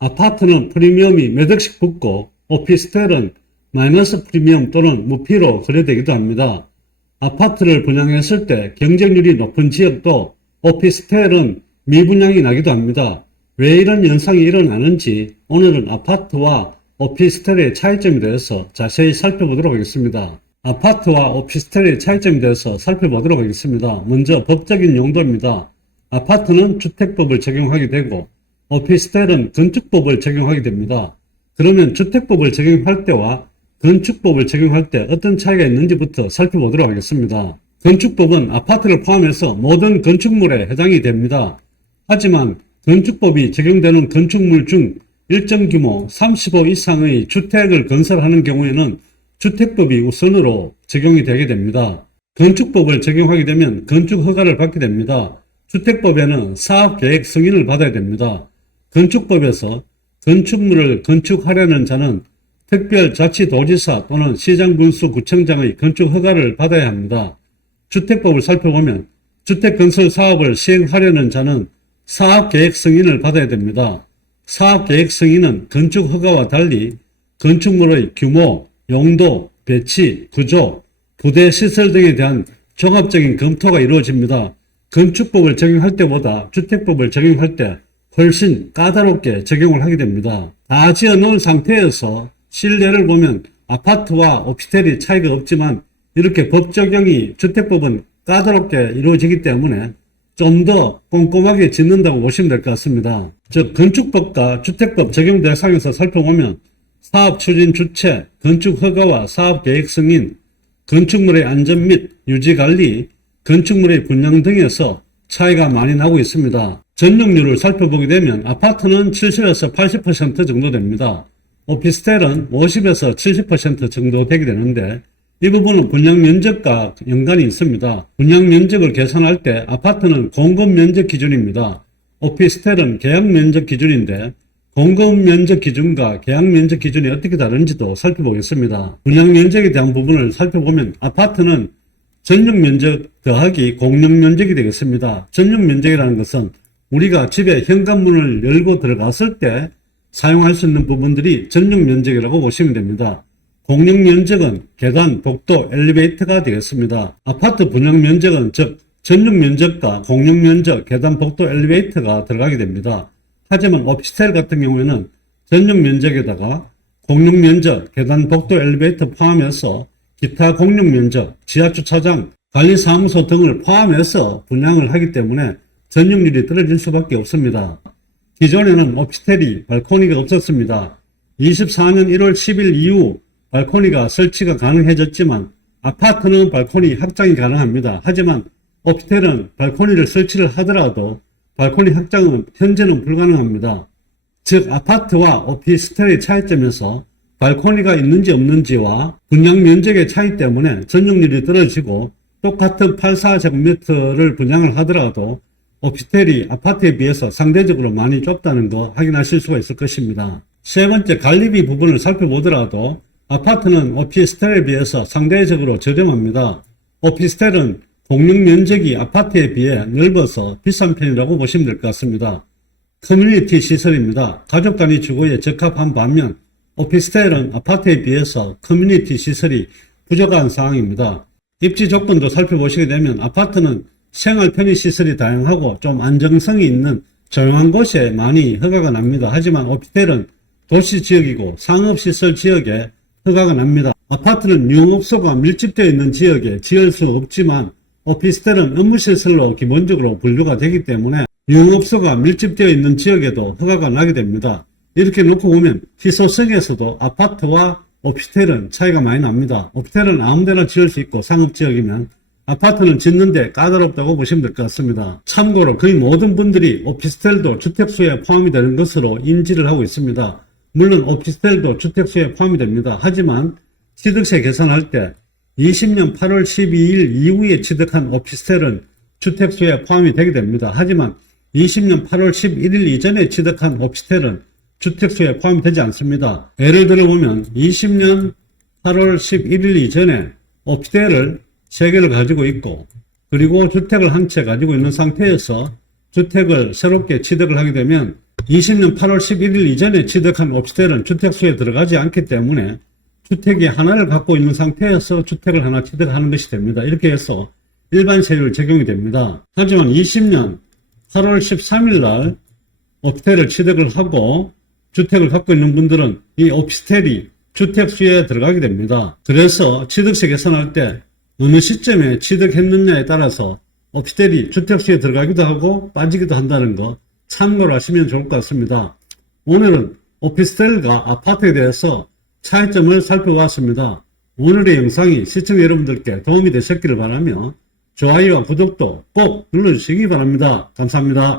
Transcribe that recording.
아파트는 프리미엄이 몇 억씩 붙고 오피스텔은 마이너스 프리미엄 또는 무피로 거래되기도 합니다. 아파트를 분양했을 때 경쟁률이 높은 지역도 오피스텔은 미분양이 나기도 합니다. 왜 이런 현상이 일어나는지 오늘은 아파트와 오피스텔의 차이점에 대해서 자세히 살펴보도록 하겠습니다. 아파트와 오피스텔의 차이점에 대해서 살펴보도록 하겠습니다. 먼저 법적인 용도입니다. 아파트는 주택법을 적용하게 되고 오피스텔은 건축법을 적용하게 됩니다. 그러면 주택법을 적용할 때와 건축법을 적용할 때 어떤 차이가 있는지부터 살펴보도록 하겠습니다. 건축법은 아파트를 포함해서 모든 건축물에 해당이 됩니다. 하지만 건축법이 적용되는 건축물 중 일정 규모 35 이상의 주택을 건설하는 경우에는 주택법이 우선으로 적용이 되게 됩니다. 건축법을 적용하게 되면 건축 허가를 받게 됩니다. 주택법에는 사업계획 승인을 받아야 됩니다. 건축법에서 건축물을 건축하려는 자는 특별자치도지사 또는 시장군수구청장의 건축 허가를 받아야 합니다. 주택법을 살펴보면 주택건설 사업을 시행하려는 자는 사업계획 승인을 받아야 됩니다. 사업계획 승인은 건축 허가와 달리 건축물의 규모, 용도, 배치, 구조, 부대 시설 등에 대한 종합적인 검토가 이루어집니다. 건축법을 적용할 때보다 주택법을 적용할 때 훨씬 까다롭게 적용을 하게 됩니다. 다 지어 놓은 상태에서 실내를 보면 아파트와 오피스텔이 차이가 없지만 이렇게 법 적용이 주택법은 까다롭게 이루어지기 때문에 좀 더 꼼꼼하게 짓는다고 보시면 될 것 같습니다. 즉 건축법과 주택법 적용 대상에서 살펴보면 사업 추진 주체, 건축 허가와 사업 계획 승인, 건축물의 안전 및 유지 관리, 건축물의 분양 등에서 차이가 많이 나고 있습니다. 전용률을 살펴보게 되면 아파트는 70에서 80% 정도 됩니다. 오피스텔은 50에서 70% 정도 되게 되는데 이 부분은 분양 면적과 연관이 있습니다. 분양 면적을 계산할 때 아파트는 공급 면적 기준입니다. 오피스텔은 계약 면적 기준인데 공급 면적 기준과 계약 면적 기준이 어떻게 다른지도 살펴보겠습니다. 분양 면적에 대한 부분을 살펴보면 아파트는 전용 면적 더하기 공용 면적이 되겠습니다. 전용 면적이라는 것은 우리가 집에 현관문을 열고 들어갔을 때 사용할 수 있는 부분들이 전용 면적이라고 보시면 됩니다. 공용 면적은 계단, 복도, 엘리베이터가 되겠습니다. 아파트 분양 면적은 즉 전용 면적과 공용 면적, 계단, 복도, 엘리베이터가 들어가게 됩니다. 하지만 오피스텔 같은 경우에는 전용 면적에다가 공용 면적, 계단, 복도, 엘리베이터 포함해서 기타 공용 면적, 지하주차장, 관리사무소 등을 포함해서 분양을 하기 때문에 전용률이 떨어질 수밖에 없습니다. 기존에는 오피스텔이 발코니가 없었습니다. 24년 1월 10일 이후 발코니가 설치가 가능해졌지만 아파트는 발코니 확장이 가능합니다. 하지만 오피스텔은 발코니를 설치를 하더라도 발코니 확장은 현재는 불가능합니다. 즉 아파트와 오피스텔의 차이점에서 발코니가 있는지 없는지와 분양 면적의 차이 때문에 전용률이 떨어지고 똑같은 84제곱미터를 분양을 하더라도 오피스텔이 아파트에 비해서 상대적으로 많이 좁다는 거 확인하실 수가 있을 것입니다. 세 번째 관리비 부분을 살펴보더라도 아파트는 오피스텔에 비해서 상대적으로 저렴합니다. 오피스텔은 공용 면적이 아파트에 비해 넓어서 비싼 편이라고 보시면 될 것 같습니다. 커뮤니티 시설입니다. 가족 단위 주거에 적합한 반면 오피스텔은 아파트에 비해서 커뮤니티 시설이 부족한 상황입니다. 입지 조건도 살펴보시게 되면 아파트는 생활 편의시설이 다양하고 좀 안정성이 있는 조용한 곳에 많이 허가가 납니다. 하지만 오피스텔은 도시지역이고 상업시설 지역에 허가가 납니다. 아파트는 유흥업소가 밀집되어 있는 지역에 지을 수 없지만 오피스텔은 업무시설로 기본적으로 분류가 되기 때문에 유흥업소가 밀집되어 있는 지역에도 허가가 나게 됩니다. 이렇게 놓고 보면 희소성에서도 아파트와 오피스텔은 차이가 많이 납니다. 오피스텔은 아무데나 지을 수 있고 상업지역이면 아파트는 짓는데 까다롭다고 보시면 될 것 같습니다. 참고로 거의 모든 분들이 오피스텔도 주택수에 포함이 되는 것으로 인지를 하고 있습니다. 물론 오피스텔도 주택수에 포함이 됩니다. 하지만 취득세 계산할 때 20년 8월 12일 이후에 취득한 오피스텔은 주택수에 포함이 되게 됩니다. 하지만 20년 8월 11일 이전에 취득한 오피스텔은 주택수에 포함이 되지 않습니다. 예를 들어보면 20년 8월 11일 이전에 오피스텔을 3개를 가지고 있고 그리고 주택을 한 채 가지고 있는 상태에서 주택을 새롭게 취득을 하게 되면 20년 8월 11일 이전에 취득한 오피스텔은 주택수에 들어가지 않기 때문에 주택이 하나를 갖고 있는 상태에서 주택을 하나 취득하는 것이 됩니다. 이렇게 해서 일반 세율 적용이 됩니다. 하지만 20년 8월 13일 날 오피스텔을 취득을 하고 주택을 갖고 있는 분들은 이 오피스텔이 주택수에 들어가게 됩니다. 그래서 취득세 계산할 때 어느 시점에 취득했느냐에 따라서 오피스텔이 주택수에 들어가기도 하고 빠지기도 한다는 거 참고를 하시면 좋을 것 같습니다. 오늘은 오피스텔과 아파트에 대해서 차이점을 살펴봤습니다. 오늘의 영상이 시청자 여러분들께 도움이 되셨기를 바라며 좋아요와 구독도 꼭 눌러주시기 바랍니다. 감사합니다.